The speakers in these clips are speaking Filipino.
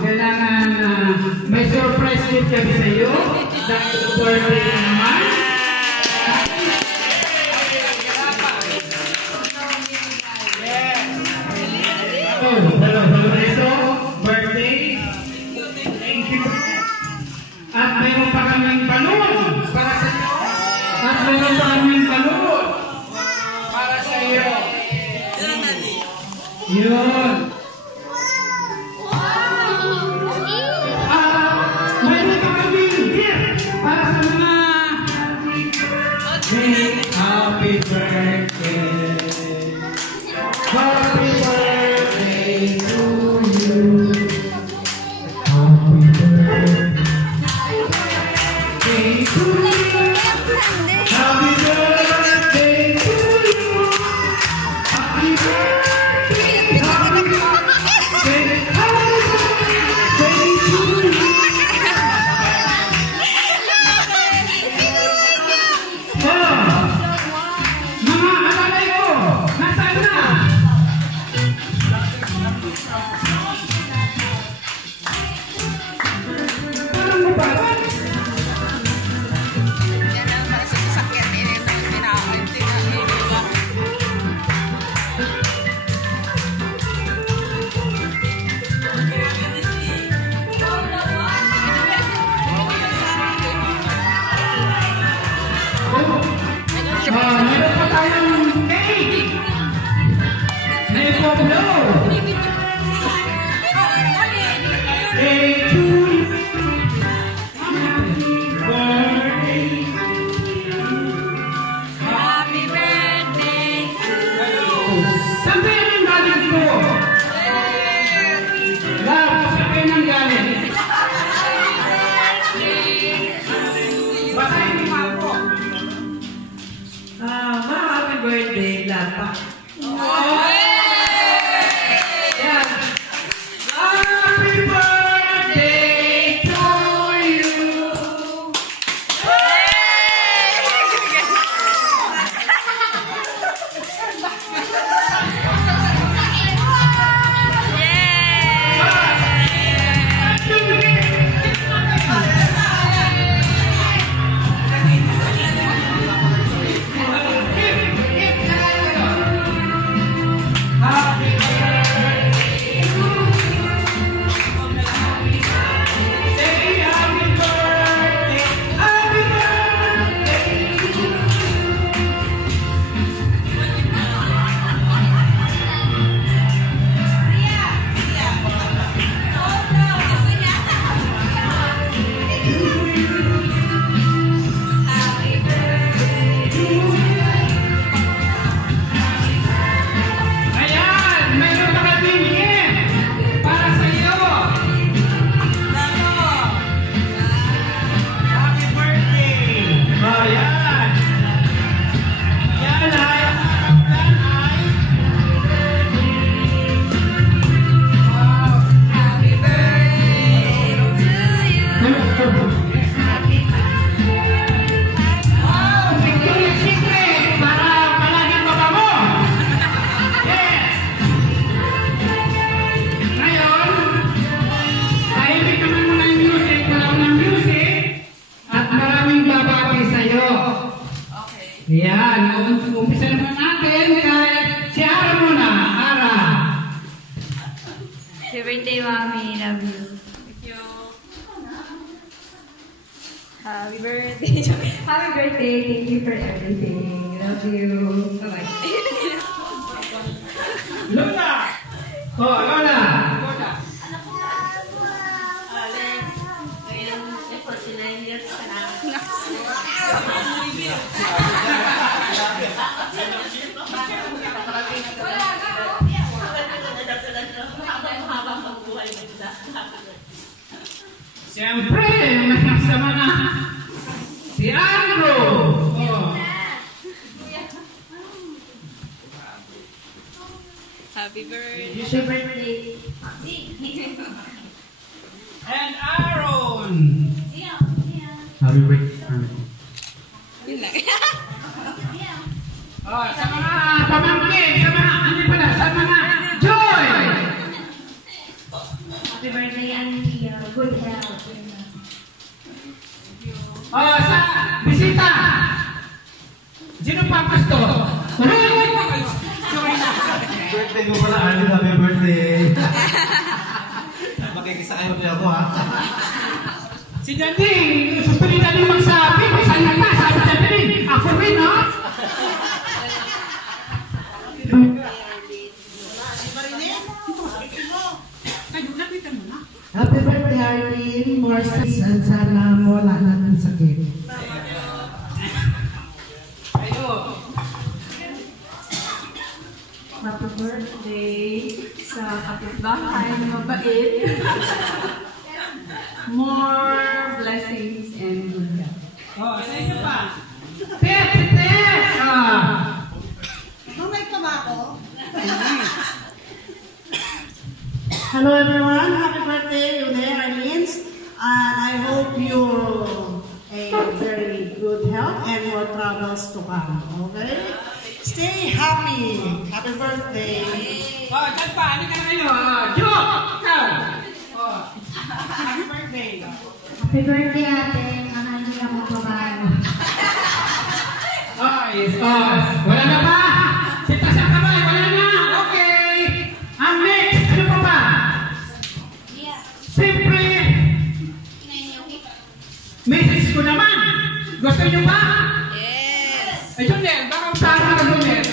Kailangan may surprise gift kami sa iyo. Dahil birthday naman. Birthday. Thank you. At mayroon pa kaming balon para sa iyo. At mayroon pa kaming balon para sa iyo. Yun. Mayroon pa kaming gift para sa mga happy birthday. Happy birthday to you. Happy birthday to you. Happy birthday to you. Happy birthday. Happy birthday. Happy birthday to you. Mga alalay ko, nasaan na? Parang mabalan. Yan ang para sa sasakyan nila ito yung tinawag. Meron pa tayong cake. May poplo. Day to you. Happy birthday. Happy birthday to you. Saan kayo nang galing ko? Love, saan kayo nang galing? Basahin mo ako. Happy birthday, Lapa. Yan. Happy birthday to you. Happy birthday to you. Say happy birthday, happy birthday to you. Ayan, mayroon pa kaming gift para sa iyo. Happy birthday. Ayan. Yan ay Happy birthday to you. Victoria's Secret para palaging mabango. Yes. Ngayon, tahimik naman muna yung music, wala mo ng music, at maraming babati sa'yo. Okay. Yan, umpisa naman natin kay si Ara muna, Ara. Happy birthday, Mommy. Love you. Thank you. Happy birthday. Happy birthday. Thank you for everything. Love you. Bye-bye. Lola. Oh, Lola. Siyempre, masama na si Andrew. Oh. Happy birthday. Happy birthday. And Aaron. Happy birthday. Yun lang. Oh, sa mga pamangkin, sa mga, ano pala, sa mga Joy! Happy birthday, Auntie. Good health. Sa bisita. Sino pa pasto? Birthday mo pala, Arlie. Happy birthday. Makikisakayo niya ako, ha? Si Daddy, susunod na rin magsabi. Saan na pa? Sabi na rin. Ako rin, ha? Happy birthday, Arlene. More success and sana wala na ng sakit. Happy birthday sa kapitbahay na mabait. More blessings and good health. Sa inyo pa. Pete! Hello everyone, happy birthday, Uday Arlene. And I hope you a very good health and more travels to come, okay? Stay happy. Happy birthday. Dyan pa. Halika na kayo. Jo! Ikaw! Happy birthday. Happy birthday, ate. Mahal niya mo babae. Yes. Wala na pa? Sita sa kamay. Wala na. Okay. Ang next. Ano pa ba? Siyempre. Message ko naman. Gusto niyo ba? Yes. Ay, Junel. Baka usama ka, Junel.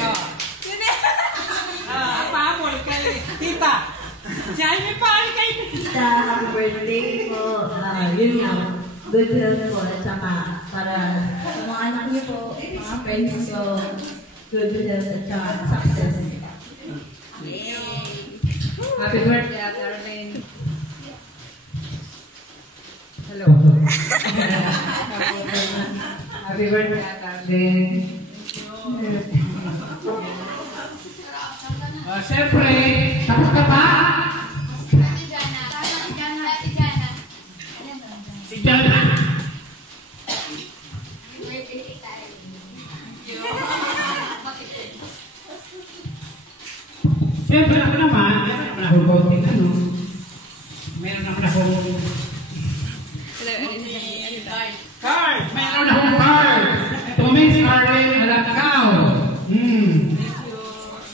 Pahamol kay tita. Siya ay may pari kay Sa happy birthday po, yun nga, good health po, at saka para sa mga anak niyo po, mga friends ko, good health at saka success. Happy birthday, Ate Arlene. Hello. Happy birthday, Ate Arlene. Siyempre. Tapos ka ba? Si Jana. Siyempre ako naman, meron naman ako konting ano. Meron naman ako card! Meron akong card! Tuming Scarlett Alacao.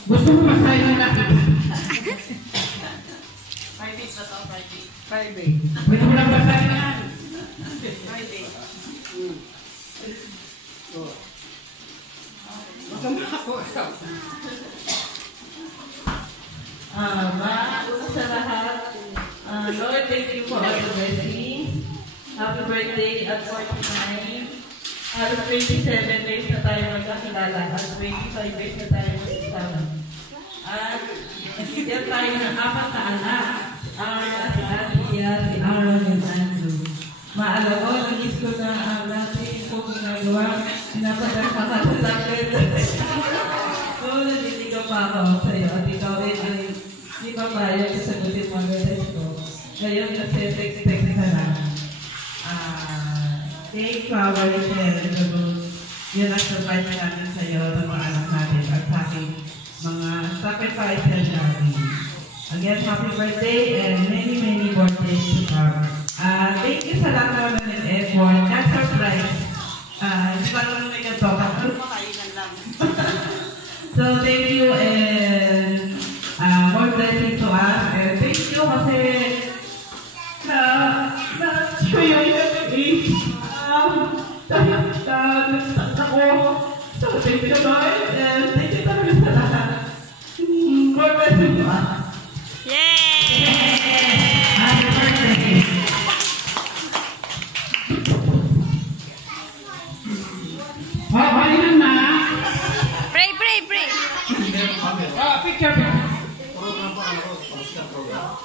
Gusto mo masahin na natin? 5 days na to, 5 days. Pwede mo lang basahin na. 5 days. Gusto mo ako. Una sa lahat, Lord, thank you for all the blessings. Happy birthday at 49. At 27 days na tayo magkakilala at 25 days na tayo magkasama. At nagigyan tayo ng 4 na anak. Si Atia, si Aaron, and Andrew. Maalaw, nagis ko na ang natin kung ginagawa. Pinapadagpakan sa sakit. So, naliligaw pa ako sa iyo. At ikaw ay di pa payag sa sagutin mo ang message ko. Ngayon kasi text ka na. Take power, share, and the rules. Yun ang surprise natin sa iyo ng mga anak natin at sa aking mga sacrifices natin. Again, happy birthday and many, many birthdays to come. Thank you sa lahat naman ng effort. That's surprise. Hindi pa naman may nagtoka. Pero makainan lang. So, thank you and more blessings to us. And thank you kasi na-show yung age. Nagstart ako. So, thank you naman. And thank you talaga sa lahat. More blessings to us. Happy birthday. Balikan na. Pray. Picture. Program pa ako. Program.